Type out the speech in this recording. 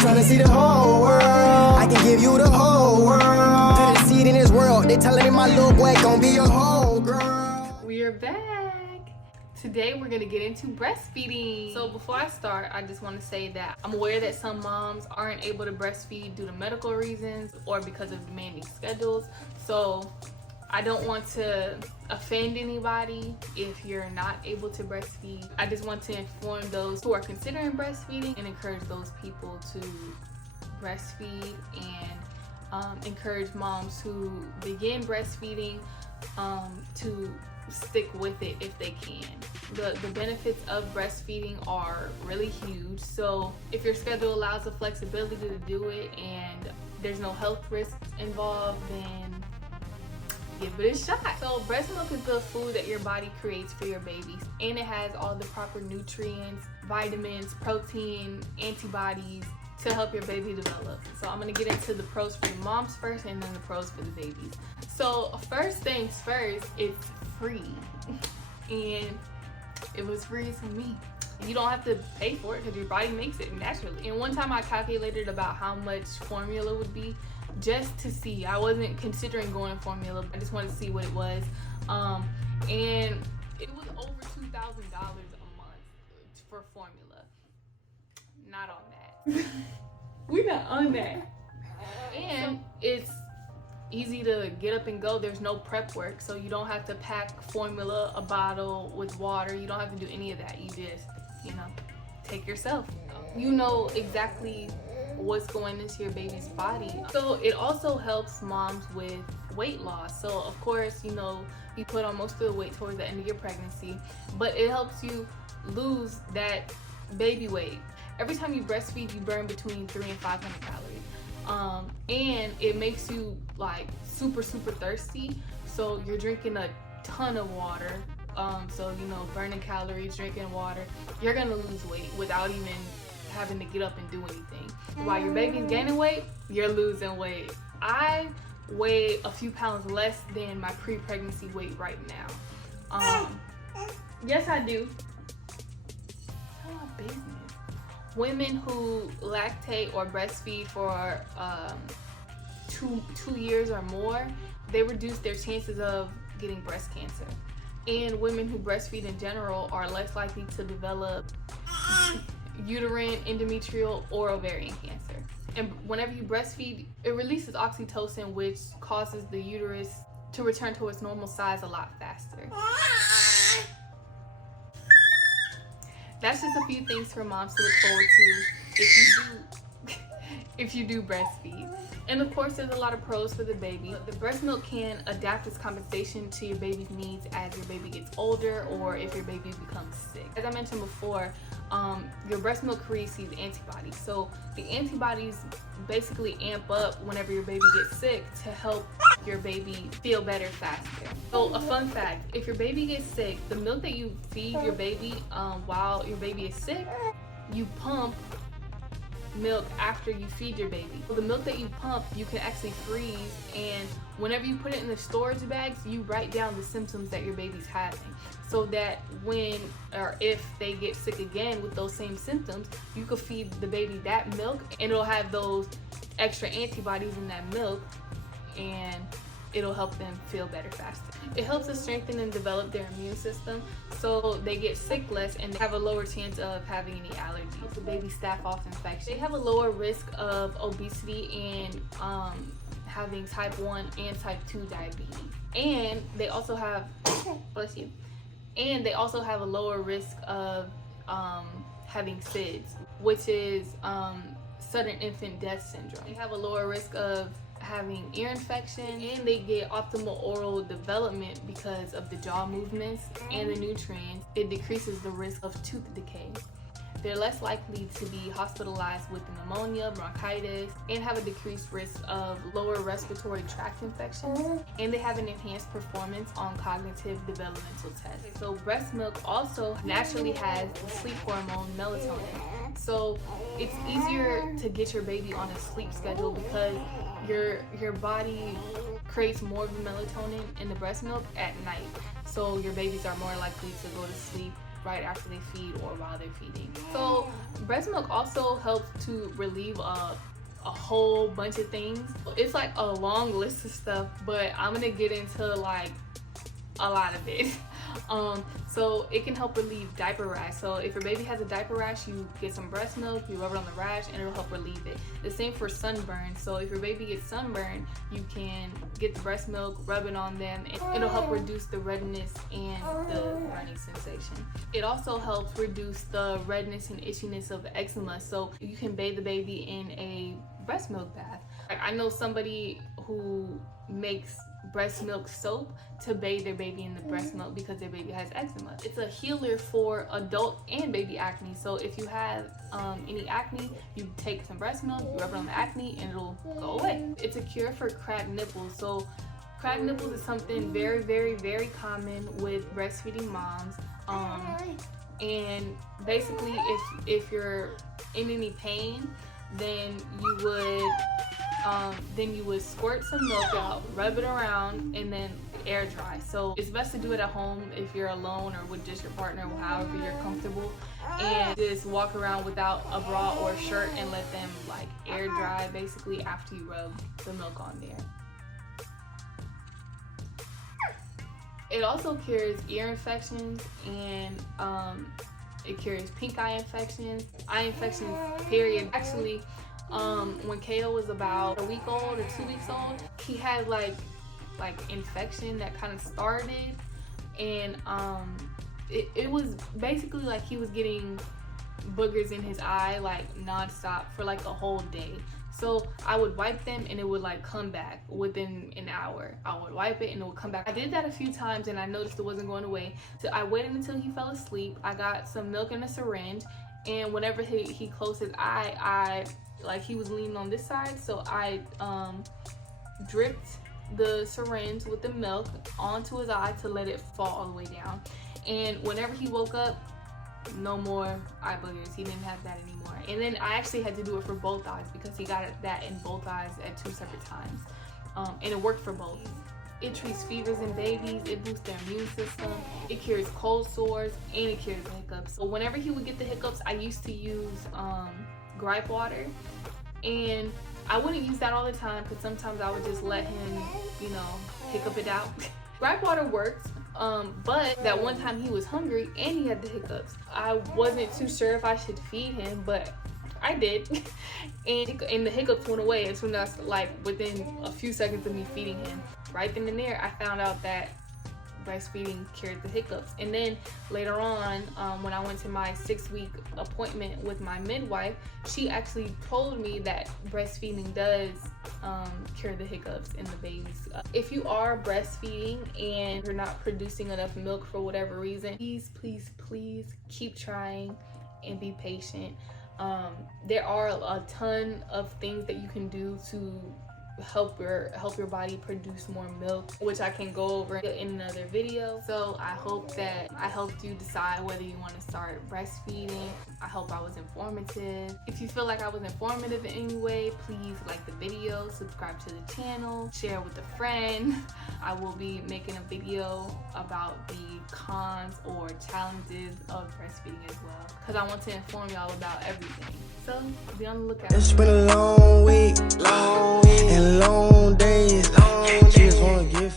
tryna see the whole world. I can give you the whole world. To the seed in this world, they telling me my little boy gon' be a whole girl. We are back. Today we're gonna get into breastfeeding. So before I start, I just want to say that I'm aware that some moms aren't able to breastfeed due to medical reasons or because of demanding schedules. So I don't want to offend anybody if you're not able to breastfeed. I just want to inform those who are considering breastfeeding and encourage those people to breastfeed, and encourage moms who begin breastfeeding to stick with it if they can. The benefits of breastfeeding are really huge. So if your schedule allows the flexibility to do it and there's no health risks involved, then give it a shot. So breast milk is the food that your body creates for your babies, and it has all the proper nutrients, vitamins, protein, antibodies to help your baby develop. So I'm gonna get into the pros for the moms first and then the pros for the babies. So first things first, it's free. And it was free for me. You don't have to pay for it because your body makes it naturally. And one time I calculated about how much formula would be just to see. I wasn't considering going formula, I just wanted to see what it was. And it was over $2,000 a month for formula. Not on that. We're not on that. And it's easy to get up and go. There's no prep work, so you don't have to pack formula, a bottle with water. You don't have to do any of that. You just, take yourself. You know exactly what's going into your baby's body. So it also helps moms with weight loss. So of course, you put on most of the weight towards the end of your pregnancy, but it helps you lose that baby weight. Every time you breastfeed, you burn between 300 and 500 calories. And it makes you like super thirsty. So you're drinking a ton of water. So burning calories, drinking water, you're gonna lose weight without even having to get up and do anything. While your baby's gaining weight, you're losing weight. I weigh a few pounds less than my pre-pregnancy weight right now. Yes, I do. Tell my business. Women who lactate or breastfeed for 2 years or more, they reduce their chances of getting breast cancer. And women who breastfeed in general are less likely to develop uterine, endometrial, or ovarian cancer. And whenever you breastfeed, it releases oxytocin, which causes the uterus to return to its normal size a lot faster. That's just a few things for moms to look forward to if you do breastfeed. And of course, there's a lot of pros for the baby. The breast milk can adapt its compensation to your baby's needs as your baby gets older or if your baby becomes sick. As I mentioned before, your breast milk creates these antibodies. So the antibodies basically amp up whenever your baby gets sick to help your baby feel better faster. So a fun fact, if your baby gets sick, the milk that you feed your baby while your baby is sick, you pump milk after you feed your baby. So the milk that you pump, you can actually freeze, and whenever you put it in the storage bags, you write down the symptoms that your baby's having, so that when or if they get sick again with those same symptoms, you could feed the baby that milk and it'll have those extra antibodies in that milk, and it'll help them feel better faster. It helps to strengthen and develop their immune system, so they get sick less and they have a lower chance of having any allergies. The baby staph off infection. They have a lower risk of obesity and having type 1 and type 2 diabetes. And they also have, bless you, and they also have a lower risk of having SIDS, which is sudden infant death syndrome. They have a lower risk of having ear infection, and they get optimal oral development because of the jaw movements and the nutrients. It decreases the risk of tooth decay. They're less likely to be hospitalized with pneumonia, bronchitis, and have a decreased risk of lower respiratory tract infections. And they have an enhanced performance on cognitive developmental tests. So breast milk also naturally has the sleep hormone melatonin. So it's easier to get your baby on a sleep schedule because your body creates more of the melatonin in the breast milk at night. So your babies are more likely to go to sleep right after they feed or while they're feeding. So breast milk also helps to relieve a whole bunch of things. It's like a long list of stuff, but I'm gonna get into like a lot of it. So it can help relieve diaper rash. So if your baby has a diaper rash, you get some breast milk, you rub it on the rash, and it'll help relieve it. The same for sunburn. So if your baby gets sunburn, you can get the breast milk, rub it on them, and it'll help reduce the redness and the burning sensation. It also helps reduce the redness and itchiness of eczema. So you can bathe the baby in a breast milk bath. I know somebody who makes breast milk soap to bathe their baby in the breast milk because their baby has eczema. It's a healer for adult and baby acne. So if you have any acne, you take some breast milk, you rub it on the acne, and it'll go away. It's a cure for cracked nipples. So cracked nipples is something very, very, very common with breastfeeding moms. And basically, if you're in any pain, then you would squirt some milk out, rub it around, and then air dry. So it's best to do it at home if you're alone or with just your partner, however you're comfortable, and just walk around without a bra or a shirt and let them like air dry basically after you rub the milk on there. It also cures ear infections, and it cures pink eye infections period. Actually, when Kaio was about a week old or 2 weeks old, he had like infection that kind of started, and it was basically like he was getting boogers in his eye like non-stop for like a whole day. So I would wipe them and it would like come back within an hour. I would wipe it and it would come back. I did that a few times and I noticed it wasn't going away. So I waited until he fell asleep. I got some milk in a syringe, and whenever he closed his eye, like he was leaning on this side, so I dripped the syringe with the milk onto his eye to let it fall all the way down. And whenever he woke up, no more eye boogers. He didn't have that anymore. And then I actually had to do it for both eyes because he got that in both eyes at 2 separate times. And it worked for both. It treats fevers in babies, it boosts their immune system, it cures cold sores, and it cures the hiccups. So whenever he would get the hiccups, I used to use gripe water, and I wouldn't use that all the time because sometimes I would just let him, hiccup it out. Gripe water works, but that one time he was hungry and he had the hiccups. I wasn't too sure if I should feed him, but I did. And the hiccups went away as soon as, like, within a few seconds of me feeding him. Right then and there, I found out that breastfeeding cured the hiccups. And then later on, when I went to my 6-week appointment with my midwife, she actually told me that breastfeeding does cure the hiccups in the babies. If you are breastfeeding and you're not producing enough milk for whatever reason, please keep trying and be patient. There are a ton of things that you can do to help your body produce more milk, which I can go over in another video. So I hope that I helped you decide whether you want to start breastfeeding. I hope I was informative. If you feel like I was informative in any way, please like the video, subscribe to the channel, share with a friend. I will be making a video about the cons or challenges of breastfeeding as well, because I want to inform y'all about everything. So be on the lookout. It's been a long week, and long days. Just wanna give